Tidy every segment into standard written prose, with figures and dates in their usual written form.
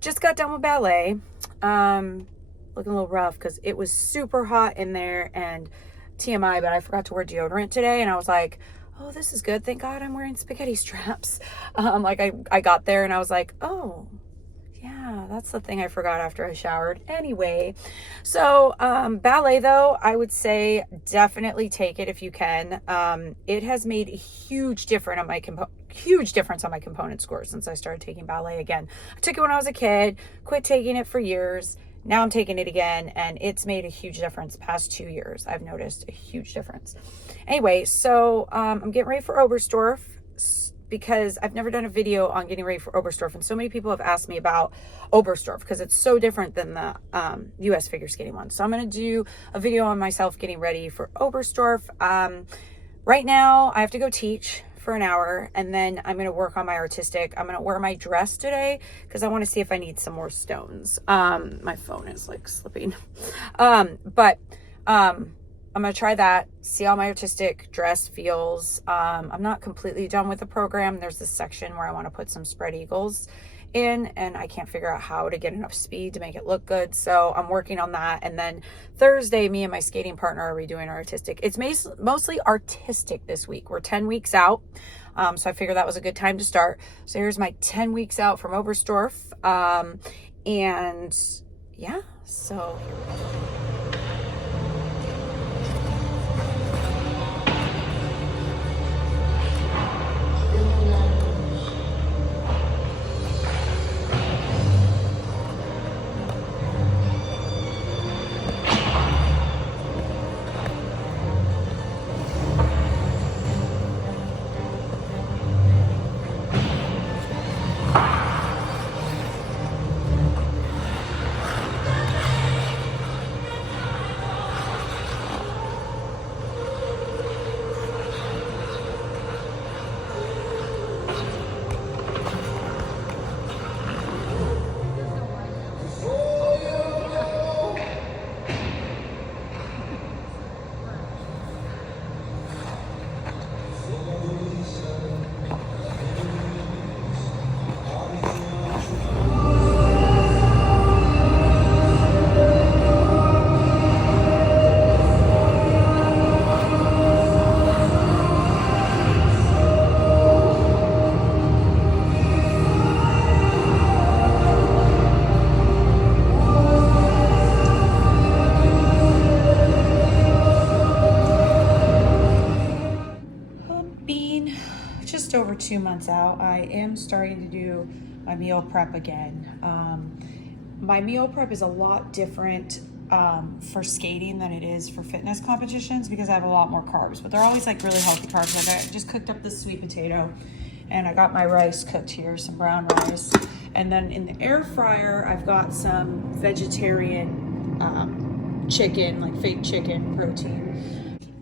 just got done with ballet. Looking a little rough because it was super hot in there, and TMI, but I forgot to wear deodorant today, and I was like, oh, this is good. Thank God I'm wearing spaghetti straps. Like I got there and I was like, oh, yeah, that's the thing I forgot after I showered. Anyway, so ballet though, I would say definitely take it if you can. It has made a huge difference on my component score since I started taking ballet again. I took it when I was a kid, quit taking it for years. Now I'm taking it again, and it's made a huge difference. Past 2 years, I've noticed a huge difference. Anyway, so I'm getting ready for Oberstdorf because I've never done a video on getting ready for Oberstdorf, and so many people have asked me about Oberstdorf because it's so different than the US figure skating one. So I'm going to do a video on myself getting ready for Oberstdorf. Right now, I have to go teach for an hour, and then I'm going to work on my artistic. I'm going to wear my dress today because I want to see if I need some more stones. My phone is like slipping. But I'm going to try that, see how my artistic dress feels. I'm not completely done with the program. There's this section where I want to put some spread eagles in, and I can't figure out how to get enough speed to make it look good. So I'm working on that. And then Thursday, me and my skating partner are redoing our artistic. It's mostly artistic this week. We're 10 weeks out. So I figured that was a good time to start. So here's my 10 weeks out from Oberstdorf. And yeah, so here we go. Being just over 2 months out, I am starting to do my meal prep again. My meal prep is a lot different for skating than it is for fitness competitions because I have a lot more carbs, but they're always like really healthy carbs. Like I just cooked up this sweet potato, and I got my rice cooked here, some brown rice. And then in the air fryer, I've got some vegetarian chicken, like fake chicken protein.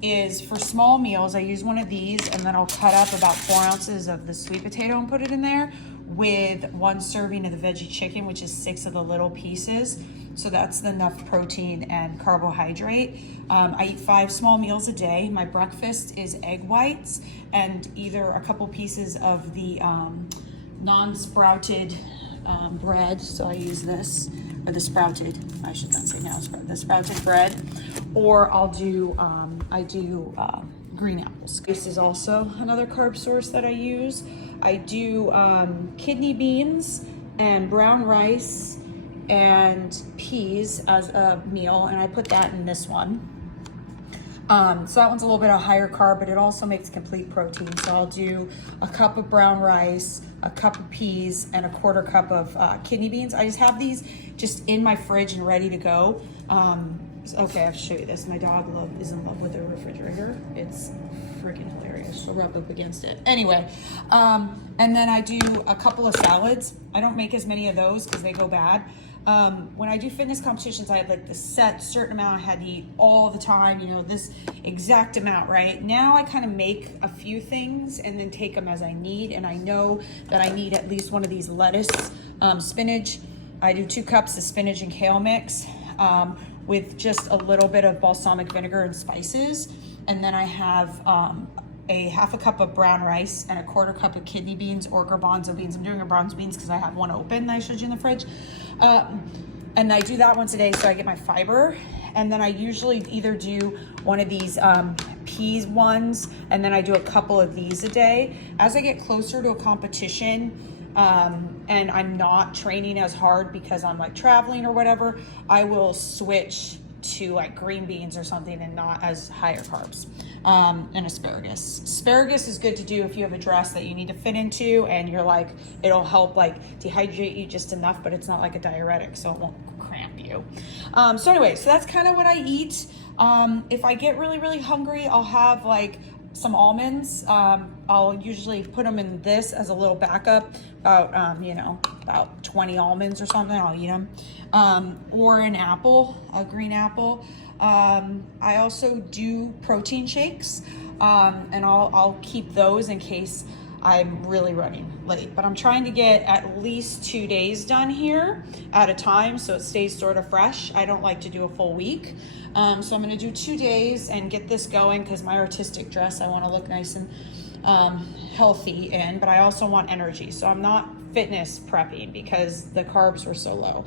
Is for small meals, I use one of these, and then I'll cut up about 4 ounces of the sweet potato and put it in there with 1 serving of the veggie chicken, which is 6 of the little pieces. So that's enough protein and carbohydrate. I eat 5 small meals a day. My breakfast is egg whites and either a couple pieces of the non-sprouted bread. So I use this, or the sprouted, I should not say now, the sprouted bread, or I'll do, green apples. This is also another carb source that I use. I do kidney beans and brown rice and peas as a meal, and I put that in this one. So that one's a little bit of higher carb, but it also makes complete protein. So I'll do a cup of brown rice, a cup of peas, and a 1/4 cup of kidney beans. I just have these just in my fridge and ready to go. Okay, I have to show you this. My dog is in love with the refrigerator. It's freaking hilarious. She'll rub up against it. Anyway, and then I do a couple of salads. I don't make as many of those because they go bad. When I do fitness competitions, I had like the set certain amount I had to eat all the time, you know, this exact amount, right? Now I kind of make a few things and then take them as I need. And I know that I need at least one of these lettuce, spinach. I do 2 cups of spinach and kale mix with just a little bit of balsamic vinegar and spices. And then I have a half a cup of brown rice and a quarter cup of kidney beans or garbanzo beans. I'm doing garbanzo beans because I have one open that I showed you in the fridge. And I do that once a day so I get my fiber. And then I usually either do one of these peas ones, and then I do a couple of these a day. As I get closer to a competition, and I'm not training as hard because I'm like traveling or whatever, I will switch to like green beans or something and not as higher carbs. And asparagus. Asparagus is good to do if you have a dress that you need to fit into and you're like, it'll help like dehydrate you just enough, but it's not like a diuretic, so it won't cramp you. So anyway, so that's kind of what I eat. If I get really, really hungry, I'll have like some almonds. I'll usually put them in this as a little backup, about 20 almonds or something. I'll eat them. Or an apple, a green apple. I also do protein shakes, and I'll keep those in case I'm really running late. But I'm trying to get at least 2 days done here at a time so it stays sort of fresh. I don't like to do a full week. So I'm going to do 2 days and get this going because my artistic dress, I want to look nice and healthy in, but I also want energy. So I'm not fitness prepping because the carbs were so low.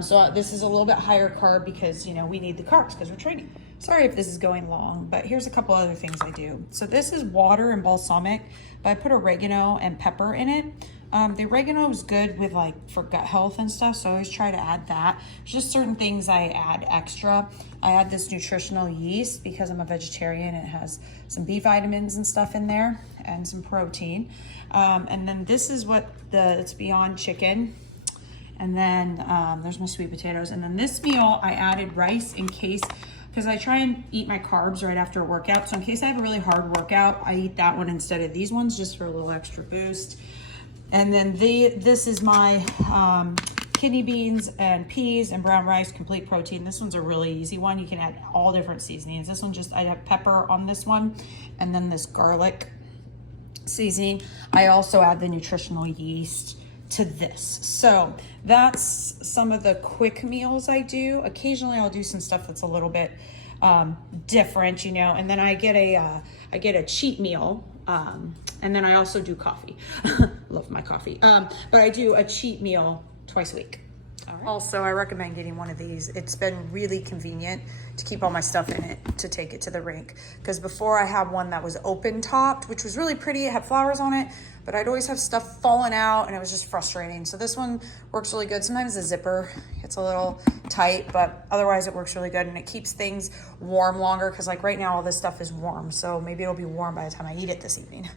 So this is a little bit higher carb because, we need the carbs because we're training. Sorry if this is going long, but here's a couple other things I do. So this is water and balsamic, but I put oregano and pepper in it. The oregano is good with for gut health and stuff, so I always try to add that. There's just certain things I add extra. I add this nutritional yeast because I'm a vegetarian. It has some B vitamins and stuff in there and some protein. And then this is it's Beyond Chicken. And then there's my sweet potatoes. And then this meal, I added rice in case, because I try and eat my carbs right after a workout. So in case I have a really hard workout, I eat that one instead of these ones just for a little extra boost. And then this is my kidney beans and peas and brown rice, complete protein. This one's a really easy one. You can add all different seasonings. This one I have pepper on this one, and then this garlic seasoning. I also add the nutritional yeast to this. So that's some of the quick meals I do. Occasionally I'll do some stuff that's a little bit different, and then I get a cheat meal. And then I also do coffee. Love my coffee. But I do a cheat meal twice a week. All right. Also, I recommend getting one of these. It's been really convenient to keep all my stuff in it to take it to the rink. Because before I had one that was open topped, which was really pretty. It had flowers on it, but I'd always have stuff falling out and it was just frustrating. So this one works really good. Sometimes the zipper gets a little tight, but otherwise it works really good and it keeps things warm longer. Because right now all this stuff is warm. So maybe it'll be warm by the time I eat it this evening.